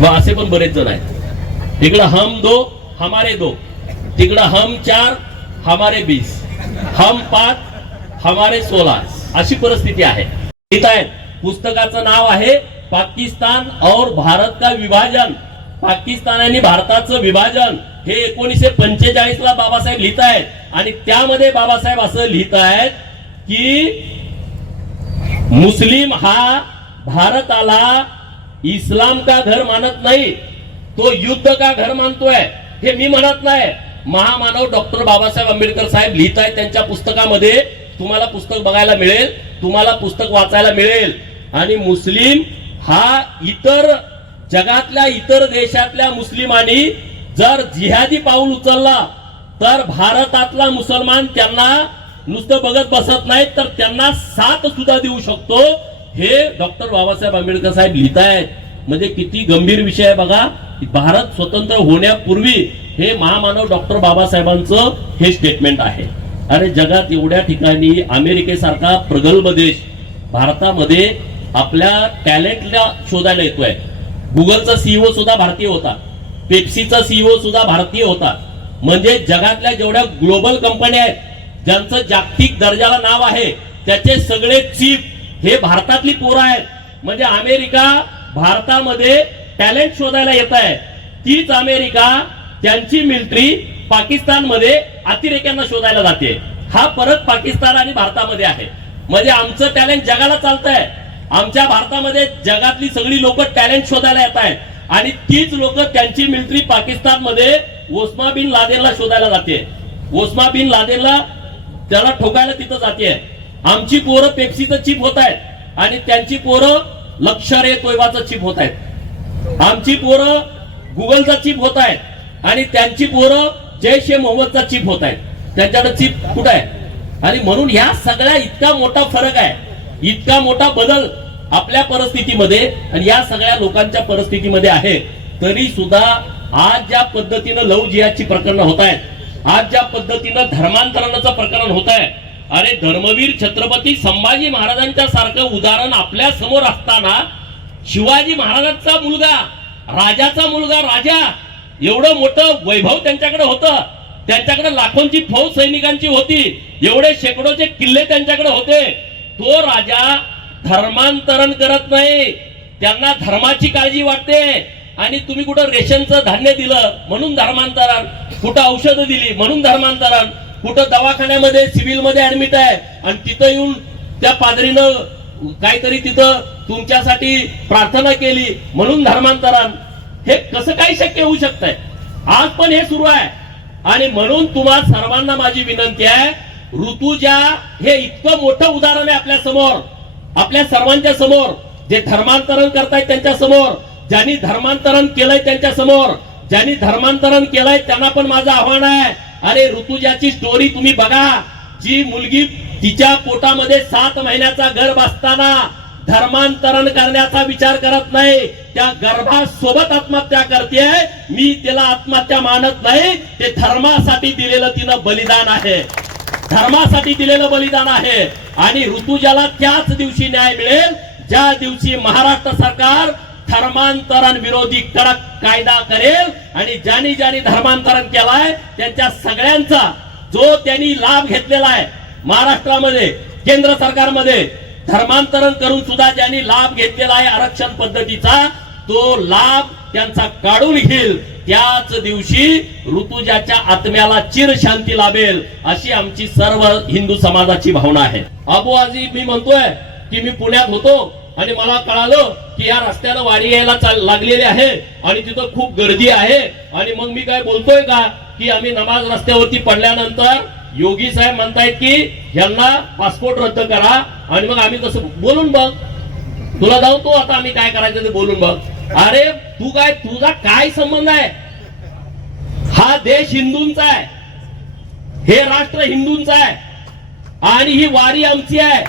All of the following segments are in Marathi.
व असे पण बरेच जण आहेत. इकडं हम दो हमारे दो. तिकडं हम चार हमारे बीस. हम पाच हमारे सोळा. अशी परिस्थिती आहे. लिहित आहेत. पुस्तकाचं नाव आहे पाकिस्तान और भारत का विभाजन. पाकिस्तान आणि भारताचं विभाजन. हे एकोणीसशे पंचेचाळीस ला बाबासाहेब लिहित आहेत. आणि त्यामध्ये बाबासाहेब असं लिहित आहेत की मुस्लिम हा भारताला इस्लाम का घर मानत नाही तो युद्ध का घर मानतोय हे मी म्हणत नाही. महामानव डॉक्टर बाबासाहेब आंबेडकर साहेब लिहित आहेत त्यांच्या पुस्तकामध्ये तुम्हाला पुस्तक बघायला मिळेल तुम्हाला पुस्तक वाचायला मिळेल. आणि मुस्लिम हा इतर जगातल्या इतर देशातल्या मुस्लिमांनी जर जिहादी पाऊल उचलला तर भारतातला मुसलमान त्यांना नुसतं बघत बसत नाहीत तर त्यांना साथ सुद्धा देऊ शकतो. हे डॉक्टर बाबासाहेब आंबेडकर साहेब लिहित आहेत म्हणजे किती गंभीर विषय आहे बघा. भारत स्वतंत्र होण्यापूर्वी हे महामानव डॉक्टर बाबासाहेबांचं हे स्टेटमेंट आहे. अरे जगात एवढ्या ठिकाणी अमेरिकेसारखा प्रगल्भ देश भारतामध्ये आपल्या टॅलेंटला शोधायला येतोय. गुगलचा सीईओ सुद्धा भारतीय होता. पेप्सीचा सीईओ सुद्धा भारतीय होता. म्हणजे जगातल्या जेवढ्या ग्लोबल कंपन्या आहेत ज्यांचं जागतिक दर्जाला नाव आहे त्याचे सगळे चीफ हे भारतातली पोरं आहेत. म्हणजे अमेरिका भारतामध्ये टॅलेंट शोधायला येत आहे. तीच अमेरिका त्यांची मिलिटरी पाकिस्तानमध्ये अतिरेक्यांना शोधायला जाते. हा परत पाकिस्तान आणि भारतामध्ये आहे. म्हणजे आमचं टॅलेंट जगाला चालतंय. आमच्या भारतामध्ये जगातली सगळी लोक टॅलेंट शोधायला येत आहेत. आणि तीच लोक त्यांची मिलिटरी पाकिस्तानमध्ये ओस्मा बिन लादेनला शोधायला जाते. ओस्मा बिन लादेनला त्याला ठोकायला तिथं जाते. आमची पोरं पेप्सीचं चीप होत आहेत आणि त्यांची पोरं लष्कर ए तोयबाचं चीप होत आहेत. आमची पोरं गुगलचा चीप होत आहेत आणि त्यांची पोरं जैश ए मोहम्मदचा चीप होत आहेत. त्यांच्याकडे चीप कुठं आहे? आणि म्हणून ह्या सगळ्या इतका मोठा फरक आहे. इतका मोठा बदल आपल्या परिस्थितीमध्ये आणि या सगळ्या लोकांच्या परिस्थितीमध्ये आहे. तरी सुद्धा आज ज्या पद्धतीनं लव जिहादची प्रकरणं होत आहेत आज ज्या पद्धतीनं धर्मांतरणाचं प्रकरण होत आहे अरे धर्मवीर छत्रपती संभाजी महाराजांच्या सारखं उदाहरण आपल्यासमोर असताना शिवाजी महाराजांचा मुलगा राजाचा मुलगा राजा एवढं मोठं वैभव त्यांच्याकडे होतं. त्यांच्याकडे लाखोंची फौज सैनिकांची होती. एवढे शेकडोचे किल्ले त्यांच्याकडे होते. तो राजा धर्मांतरण करत नाही. त्यांना धर्माची काळजी वाटते. आणि तुम्ही कुठं रेशनचं धान्य दिलं म्हणून धर्मांतरण. कुठं औषधं दिली म्हणून धर्मांतरण. कुठं दवाखान्यामध्ये सिव्हिलमध्ये ऍडमिट आहे. आणि तिथं येऊन त्या पादरीनं काहीतरी तिथं तुमच्यासाठी प्रार्थना केली. म्हणून धर्मांतरण हे कसं काही शक्य होऊ शकतंय? आज पण हे सुरू आहे. आणि म्हणून तुम्हा सर्वांना माझी विनंती आहे ऋतुजा हे इतकं मोठं उदाहरण आहे आपल्यासमोर. आपल्या सर्वांच्या समोर. जे धर्मांतरण करतायत त्यांच्यासमोर. ज्यांनी धर्मांतरण केलंय त्यांच्यासमोर. ज्यांनी धर्मांतरण केलंय त्यांना पण माझं आव्हान आहे. अरे ऋतुजाची स्टोरी तुम्ही बघा. जी मुलगी तिच्या पोटामध्ये सात महिन्याचा गर्भ असताना धर्मांतरण करण्याचा विचार करत नाही त्या गर्भासोबत आत्महत्या करते मी तिला आत्महत्या मानत नाही ते धर्मासाठी दिलेलं तिनं बलिदान आहे. धर्मासाठी दिलेलं बलिदान आहे. आणि ऋतुजाला त्याच दिवशी न्याय मिळेल. ज्या दिवशी महाराष्ट्र सरकार धर्मांतरण विरोधी कडक कायदा करेल आणि ज्यांनी ज्यांनी धर्मांतरण केलाय त्यांच्या सगळ्यांचा जो त्यांनी लाभ घेतलेला आहे महाराष्ट्रामध्ये केंद्र सरकारमध्ये धर्मांतरण करून सुद्धा ज्यांनी लाभ घेतलेला आहे आरक्षण पद्धतीचा तो लाभ त्यांचा काढून घेईल. त्याच दिवशी ऋतुजाच्या आत्म्याला चिर शांती लाभेल अशी आमची सर्व हिंदू समाजाची भावना आहे. अबो आजी मी म्हणतोय की मी पुण्यात होतो. आणि मला कळालं की या रस्त्यानं वारी यायला लागलेली आहे आणि तिथं खूप गर्दी आहे. आणि मग मी काय बोलतोय का? की आम्ही नमाज रस्त्यावरती पडल्यानंतर योगी साहेब म्हणतायत की यांना पासपोर्ट रद्द करा आणि मग आम्ही तसं बोलून बघ. तुला जाऊ तो आता आम्ही काय करायचं ते बोलून बघ. अरे तू काय तुझा काय संबंध आहे? हा देश हिंदूंचा आहे. हे राष्ट्र हिंदूंचा आहे. आणि ही वारी आमची आहे.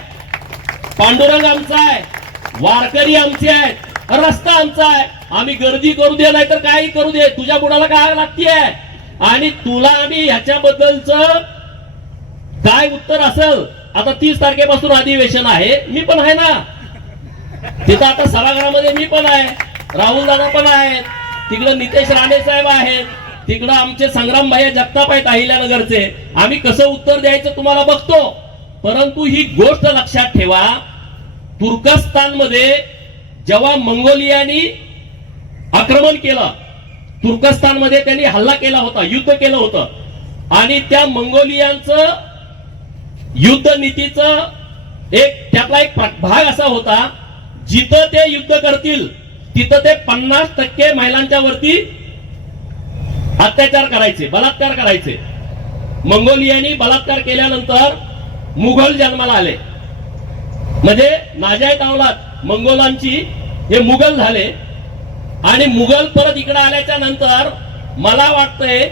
पांडुरंग आमचा आहे. वारकरी आमचे आहेत. रस्ता आमचा आहे. आम्ही गर्दी करू दे नाही तर काही करू दे. तुझ्या बुडाला काय लागतीये? आणि तुला आम्ही ह्याच्याबद्दलच काय उत्तर असेल? आता तीस तारखेपासून अधिवेशन आहे. मी पण आहे ना. तिथं आता सभागृहामध्ये मी पण आहे. राहुल दादा पण आहेत. तिकडं नितेश राणे साहेब आहेत. तिकडं आमचे संग्राम भाई जगताप आहेत अहिल्यानगरचे. आम्ही कसं उत्तर द्यायचं तुम्हाला बघतो. परंतु ही गोष्ट लक्षात ठेवा. तुर्कस्तानमध्ये जेव्हा मंगोलियानी आक्रमण केलं तुर्कस्तानमध्ये त्यांनी हल्ला केला होता युद्ध केलं होतं. आणि त्या मंगोलियांचं युद्ध नीतीचं एक त्यातला एक भाग असा होता जिथं ते युद्ध करतील तिथं ते पन्नास टक्के महिलांच्या वरती अत्याचार करायचे बलात्कार करायचे. मंगोलियांनी बलात्कार केल्यानंतर मुघल जन्माला आले. म्हणजे नाजायत अवलाद मंगोलांची हे मुघल झाले आणि मुघल परत इकडे आल्याच्यानंतर मला वाटतंय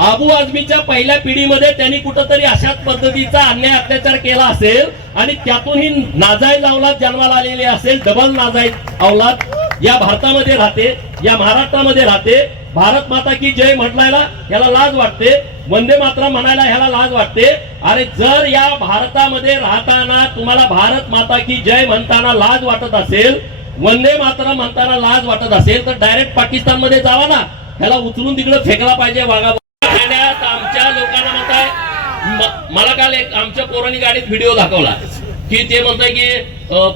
आबू आजमीच्या पहिल्या पिढीमध्ये त्यांनी कुठंतरी अशाच पद्धतीचा अन्याय अत्याचार केला असेल आणि त्यातून ही नाजायज अवलाद जन्माला आलेली असेल डबल नाजायज अवलाद या भारतामध्ये राहते या महाराष्ट्रामध्ये राहते. भारत माता की जय म्हटलायला याला लाज वाटते. वंदे मातरम म्हणायला ह्याला लाज वाटते. अरे जर या भारतामध्ये राहताना तुम्हाला भारत माता की जय म्हणताना लाज वाटत असेल वंदे मात्र म्हणताना लाज वाटत असेल तर डायरेक्ट पाकिस्तानमध्ये जावा ना. ह्याला उचलून तिकडे फेकला पाहिजे वागा आमच्या लोकांना म्हणताय मला काल एक आमच्या पोरांनी गाडीत व्हिडिओ दाखवला. की ते म्हणताय की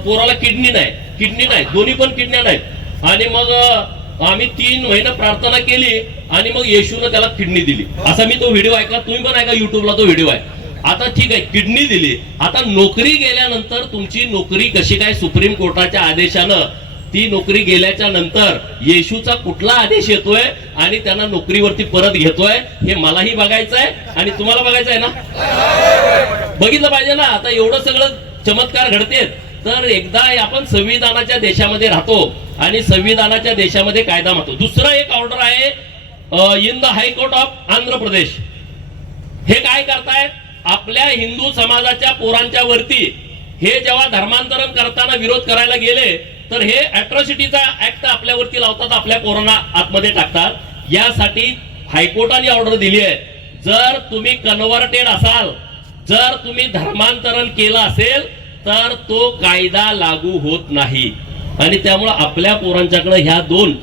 पोराला किडनी नाही किडनी नाही दोन्ही पण किडन्या नाहीत. आणि मग आम्ही तीन महिने प्रार्थना केली आणि मग येशून त्याला किडनी दिली. असा मी तो व्हिडिओ ऐका तुम्ही पण ऐका युट्यूबला तो व्हिडिओ आहे. आता ठीक आहे किडनी दिली. आता नोकरी गेल्यानंतर तुमची नोकरी कशी काय? सुप्रीम कोर्टाच्या आदेशानं ती नोकरी गेल्याच्यानंतर येशूचा कुठला आदेश येतोय आणि त्यांना नोकरीवरती परत घेतोय हे मलाही बघायचं आहे आणि तुम्हाला बघायचं आहे ना? बघितलं पाहिजे ना? आता एवढं सगळं चमत्कार घडते तर एकदा आपण संविधानाच्या देशामध्ये राहतो आणि संविधानाच्या देशामध्ये कायदा मानतो. दुसरं एक ऑर्डर आहे in the high court of Andhra Pradesh हे काय करतायत? आपल्या हिंदू समाजाच्या पोरांच्या वरती हे जेव्हा धर्मांतरण करताना विरोध करायला गेले तर हे अॅट्रॉसिटीचा ऍक्ट आपल्यावरती लावतात आपल्या पोरांना आतमध्ये टाकतात. यासाठी हायकोर्टाने ऑर्डर दिली आहे. जर तुम्ही कन्व्हर्टेड असाल जर तुम्ही धर्मांतरण केलं असेल तर तो कायदा लागू होत नाही. आणि त्यामुळे आपल्या पोरांच्याकडे ह्या दोन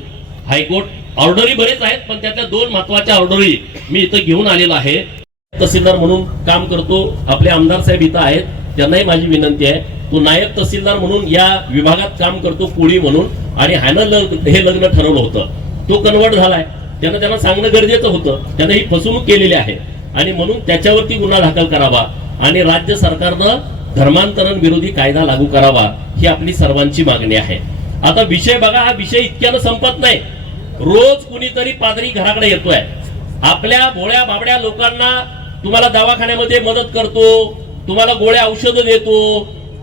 हायकोर्ट ऑर्डरी बरेच आहेत पण त्यातल्या दोन महत्त्वाच्या ऑर्डरी मी इथं घेऊन आलेलो आहे. तहसीलदार म्हणून काम करतो आपले आमदार साहेब इथं आहेत त्यांनाही माझी विनंती आहे. तो नायब तहसीलदार म्हणून या विभागात काम करतो कोळी म्हणून आणि ह्यानं लग्न हे लग्न ठरवलं होतं. तो कन्वर्ट झालाय. त्यानं त्यांना सांगणं गरजेचं होतं. त्यानं ही फसवणूक केलेली आहे. आणि म्हणून त्याच्यावरती गुन्हा दाखल करावा. आणि राज्य सरकारनं धर्मांतरण विरोधी कायदा लागू करावा ही आपली सर्वांची मागणी आहे. आता विषय बघा हा विषय इतक्यानं संपत नाही. रोज कुणीतरी पादरी घराकडे येतोय. आपल्या भोळ्या बाबड्या लोकांना तुम्हाला दवाखान्यामध्ये मदत करतो तुम्हाला गोळ्या औषधं देतो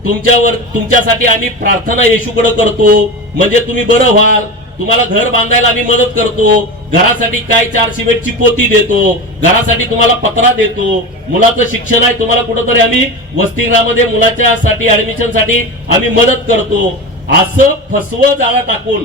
तुमच्यावर तुमच्यासाठी आम्ही प्रार्थना येशूकडे करतो म्हणजे तुम्ही बरं व्हाल. तुम्हाला घर बांधायला आम्ही मदत करतो. घरासाठी काय चार सिमेंटची पोती देतो. घरासाठी तुम्हाला पत्रा देतो. मुलाचं शिक्षण आहे तुम्हाला कुठंतरी आम्ही वसतिगृहामध्ये मुलाच्या साठी ऍडमिशनसाठी आम्ही मदत करतो. असं फसवं जाळा टाकून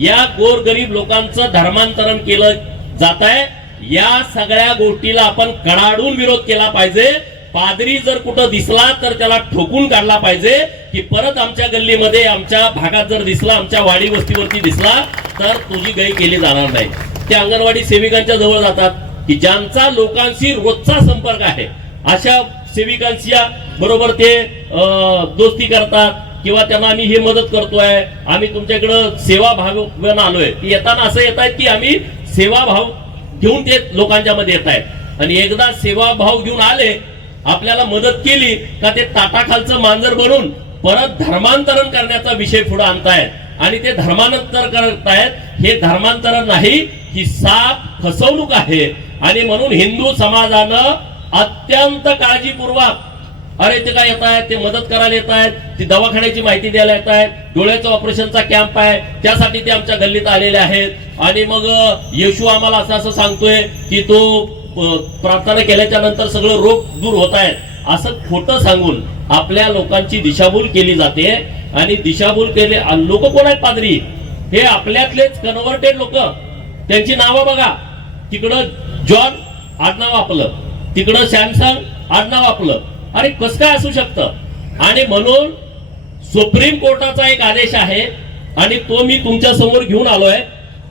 या गोरगरीब लोकांचं धर्मांतरण केलं जात आहे या सगळ्या गोष्टीला आपण कडाडून विरोध केला पाहिजे. पादरी जर कुठं दिसला तर त्याला ठोकून काढला पाहिजे की परत आमच्या गल्लीमध्ये आमच्या भागात जर दिसला आमच्या वाडी वस्तीवरती दिसला तर तुझी गई केली जाणार नाही. ते अंगणवाडी सेविकांच्या जवळ जातात की ज्यांचा लोकांशी रोजचा संपर्क आहे अशा सेविकांशी बरोबर ते अं, दोस्ती करतात किंवा त्यांना आम्ही हे मदत करतोय आम्ही तुमच्याकडं सेवा भाव आलोय. येताना असं येत आहेत की आम्ही सेवा भाव घेऊन ते लोकांच्या मध्ये येत आहेत. आणि एकदा सेवा भाव घेऊन आले आपल्याला मदत केली का ते ताटाखालचं मांजर बनून परत धर्मांतरण करण्याचा विषय पुढे आणतायत. आणि ते धर्मांतर करतायत हे धर्मांतरण नाही ही साप फसवणूक आहे. आणि म्हणून हिंदू समाजानं अत्यंत काळजीपूर्वक अरे ते काय येत आहेत ते मदत करायला येत आहेत ती दवाखान्याची माहिती द्यायला येत आहेत डोळ्याचा ऑपरेशनचा कॅम्प आहे त्यासाठी ते आमच्या गल्लीत आलेले आहेत. आणि मग येशू आम्हाला असं असं सांगतोय की तो प्रार्थना केल्याच्यानंतर सगळं रोग दूर होत आहेत. असं खोटं सांगून आपल्या लोकांची दिशाभूल केली जाते आणि दिशाभूल केले लोक कोण आहेत पादरी? हे आपल्यातलेच कन्व्हर्टेड लोक. त्यांची नावं बघा. तिकडं जॉन आडनाव आपलं. तिकडं सॅमसंग आडनाव आपलं. अरे कस काय असू शकतं? आणि म्हणून सुप्रीम कोर्टाचा एक आदेश आहे आणि तो मी तुमच्यासमोर घेऊन आलोय.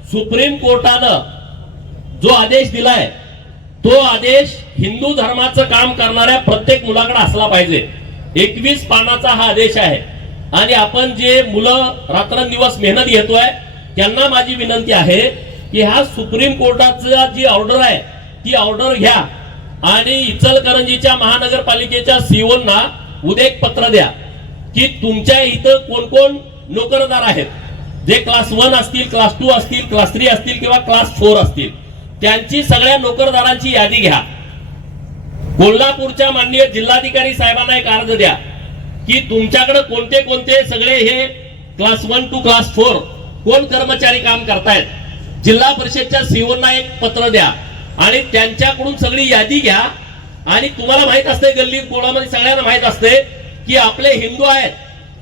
सुप्रीम कोर्टानं जो आदेश दिलाय तो आदेश हिंदू धर्माचं काम करणाऱ्या प्रत्येक मुलाकडे असला पाहिजे. एकवीस पानाचा हा आदेश आहे. आणि आपण जे मुलं रात्रंदिवस मेहनत घेतोय त्यांना माझी विनंती आहे की हा सुप्रीम कोर्टाचा जी ऑर्डर आहे ती ऑर्डर घ्या. आणि इचलकरंजीच्या महानगरपालिकेच्या सीओना उद्या एक पत्र द्या की तुमच्या इथं कोण कोण नोकरदार आहेत. जे क्लास वन असतील क्लास टू असतील क्लास थ्री असतील किंवा क्लास फोर असतील. त्यांची सगळ्या नोकरदारांची यादी घ्या. कोल्हापूरच्या माननीय जिल्हाधिकारी साहेबांना एक अर्ज द्या की तुमच्याकडे कोणते कोणते सगळे हे class one two class four कोण कर्मचारी काम करतायत? जिल्हा परिषदच्या सीओना एक पत्र द्या आणि त्यांच्याकडून सगळी यादी घ्या. आणि तुम्हाला माहीत असते गल्ली गोळामध्ये सगळ्यांना माहीत असते की आपले हिंदू आहेत.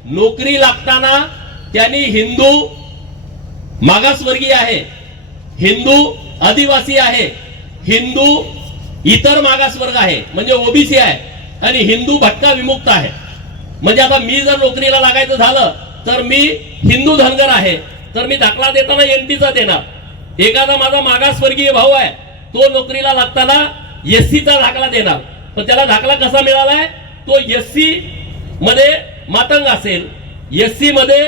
नोकरी लागताना त्यांनी हिंदू मागासवर्गीय आहे. हिंदू आदिवासी आहे हिंदू इतर मागासवर्ग आहे म्हणजे ओबीसी आहे आणि हिंदू भटका विमुक्त आहे. म्हणजे आता मी जर नोकरीला लागायचं झालं तर मी हिंदू धनगर आहे तर मी दाखला देताना एनटीचा देणार. एखादा माझा मागासवर्गीय भाऊ आहे तो नोकरीला लागताना एससीचा दाखला देणार. पण त्याला दाखला कसा मिळालाय? तो एससी मध्ये मातंग असेल एससी मध्ये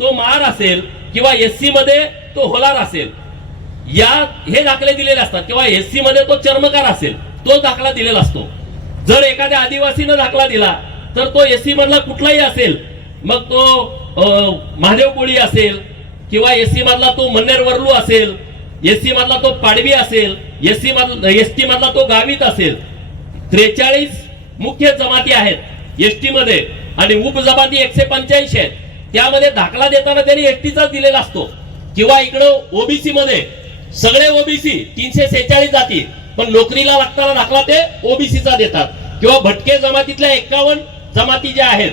तो मार असेल किंवा एससी मध्ये तो होलार असेल. या हे दाखले दिलेले असतात किंवा एससी मध्ये तो चर्मकार असेल तो दाखला दिलेला असतो. जर एखाद्या आदिवासीनं दाखला दिला तर तो एससी मधला कुठलाही असेल मग तो महादेव कोळी असेल किंवा एससी मधला तो मन्नेर वरलू असेल एससी मधला तो पाडवी असेल एससी मधला एस टी मधला तो गावित असेल त्रेचाळीस मुख्य जमाती आहेत एसटी मध्ये आणि उपजमाती एकशे पंच्याऐंशी आहेत. त्यामध्ये दाखला देताना त्यांनी एसटीचा दिलेला असतो. किंवा इकडं ओबीसी मध्ये सगळे ओबीसी तीनशे सेहेचाळीस जाती. पण नोकरीला लागताना दाखला ते ओबीसीचा देतात. किंवा भटके जमातीतल्या एक्कावन्न जमाती ज्या आहेत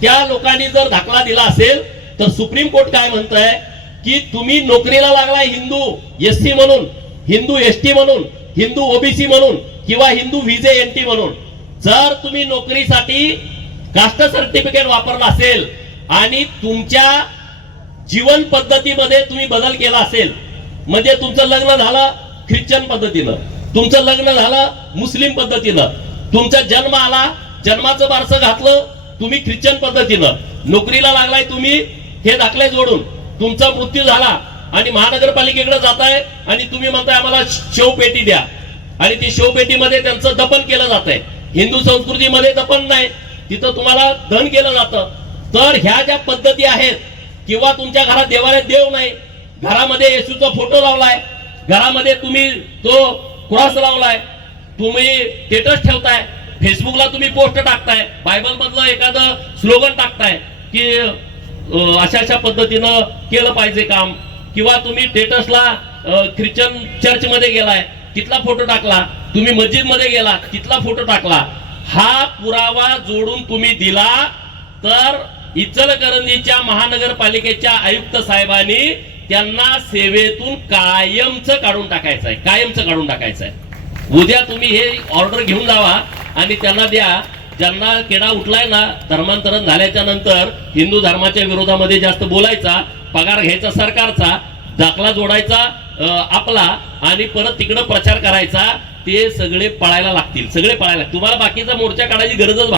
त्या लोकांनी जर दाखला दिला असेल तर सुप्रीम कोर्ट काय म्हणतंय? की तुम्ही नोकरीला लागलाय हिंदू एससी म्हणून हिंदू एसटी म्हणून हिंदू ओबीसी म्हणून किंवा हिंदू व्हिजे एनटी म्हणून. जर तुम्ही नोकरीसाठी कास्ट सर्टिफिकेट वापरला असेल आणि तुमच्या जीवन पद्धतीमध्ये तुम्ही बदल केला असेल म्हणजे तुमचं लग्न झालं ख्रिश्चन पद्धतीनं. तुमचं लग्न झालं मुस्लिम पद्धतीनं. तुमचा जन्म आला जन्माचं बारसं घातलं तुम्ही ख्रिश्चन पद्धतीनं. नोकरीला लागलाय तुम्ही हे दाखले जोडून. तुमचा मृत्यू झाला आणि महानगरपालिकेकडे जाताय आणि तुम्ही म्हणताय आम्हाला शेवपेटी द्या. आणि ती शेवपेटीमध्ये त्यांचं दफन केलं जात आहे हिंदू संस्कृतीमध्ये दफन नाही. तिथं तुम्हाला धन केलं जातं. तर ह्या ज्या पद्धती आहेत किंवा तुमच्या घरात देवाला देव नाही घरामध्ये येशूचा फोटो लावलाय. घरामध्ये तुम्ही तो क्रॉस लावलाय. तुम्ही स्टेटस ठेवताय. फेसबुकला तुम्ही पोस्ट टाकताय. बायबल मधलं एखादं स्लोगन टाकताय की अशा अशा पद्धतीनं केलं पाहिजे काम. किंवा तुम्ही स्टेटसला ख्रिश्चन चर्च मध्ये गेलाय. तिथला फोटो टाकला. तुम्ही मस्जिदमध्ये गेला. तिथला फोटो टाकला. हा पुरावा जोडून तुम्ही दिला तर इचलकरंजीच्या महानगरपालिकेच्या आयुक्त साहेबांनी त्यांना सेवेतून कायमचं काढून टाकायचं आहे. कायमचं काढून टाकायचं आहे. उद्या तुम्ही हे ऑर्डर घेऊन जावा आणि त्यांना द्या. ज्यांना केडा उठलाय ना धर्मांतरण झाल्याच्यानंतर हिंदू धर्माच्या विरोधामध्ये जास्त बोलायचा पगार घ्यायचा सरकारचा दाखला जोडायचा आपला आणि परत तिकडं प्रचार करायचा ते सगळे पळायला लागतील. सगळे पळायला तुम्हाला बाकीचा मोर्चा काढायची गरजच